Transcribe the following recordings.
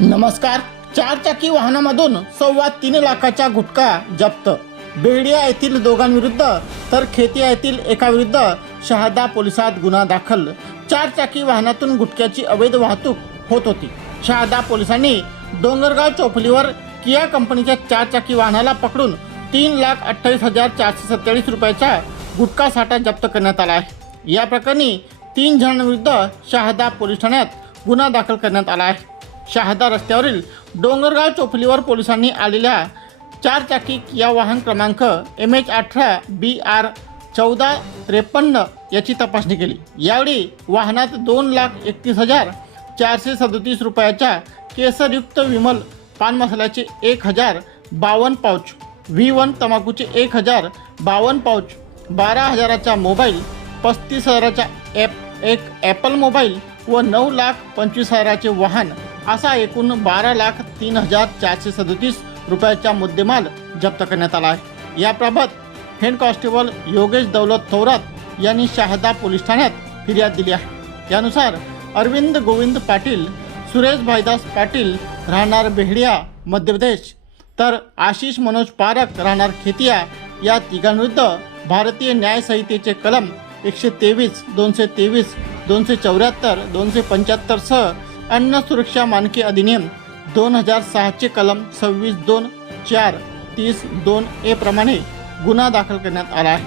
नमस्कार. चार चाकी वाहनामधून सव्वा तीन लाखाचा गुटखा जप्त. बेहडिया येथील दोघांविरुद्ध तर खेतिया येथील एकाविरुद्ध शहादा पोलिसात गुन्हा दाखल. चार चाकी वाहनातून गुटख्याची अवैध वाहतूक होत होती. शहादा पोलिसांनी डोंगरगाव चौफलीवर किया कंपनीच्या चार चाकी वाहनाला पकडून तीन लाख अठ्ठावीस हजार चारशे सत्तेचाळीस रुपयाचा गुटखा साठा जप्त करण्यात आला आहे. या प्रकरणी तीन जणांविरुद्ध शहादा पोलीस ठाण्यात गुन्हा दाखल करण्यात आला आहे. शहादा रस्त्यावरील डोंगरगाव चोपलीवर पोलिसांनी आलेल्या चार या वाहन क्रमांक एम एच अठरा बी आर चौदा त्रेपन्न याची तपासणी केली. यावेळी वाहनात दोन लाख एकतीस हजार चारशे सदतीस रुपयाच्या केसरयुक्त विमल पान मसाल्याचे एक हजार बावन्न पाऊच व्ही वन तंबाखूचे एक हजार बावन्न पाऊच बारा हजाराचा मोबाईल पस्तीस हजाराचा ॲप एक ॲपल मोबाईल व नऊ लाख पंचवीस हजाराचे वाहन असा एकूण बारा लाख तीन हजार चारशे सदतीस रुपयाचा मुद्देमाल जप्त करण्यात आला आहे. याबाबत हेड कॉन्स्टेबल योगेश दौलत थोरात यांनी शहादा पोलीस ठाण्यात फिर्याद दिली आहे. त्यानुसार अरविंद गोविंद पाटील सुरेश भाईदास पाटील राहणार बेहडिया मध्य प्रदेश. तर आशिष मनोज पारक राहणार खेतिया या तिघांविरुद्ध भारतीय न्याय संहितेचे कलम एकशे तेवीस दोनशे तेवीस दोनशे चौऱ्याहत्तर दोनशे पंच्याहत्तरसह अन्न सुरक्षा मानके अधिनियम दोन हजार सहाचे कलम सव्वीस दोन चार तीस दोन ए प्रमाणे गुन्हा दाखल करण्यात आला आहे.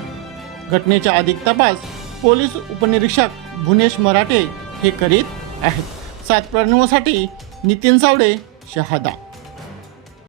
घटनेचा अधिक तपास पोलीस उपनिरीक्षक भुनेश मराठे हे करीत आहेत. सात साठी नितीन सावडे शहादा.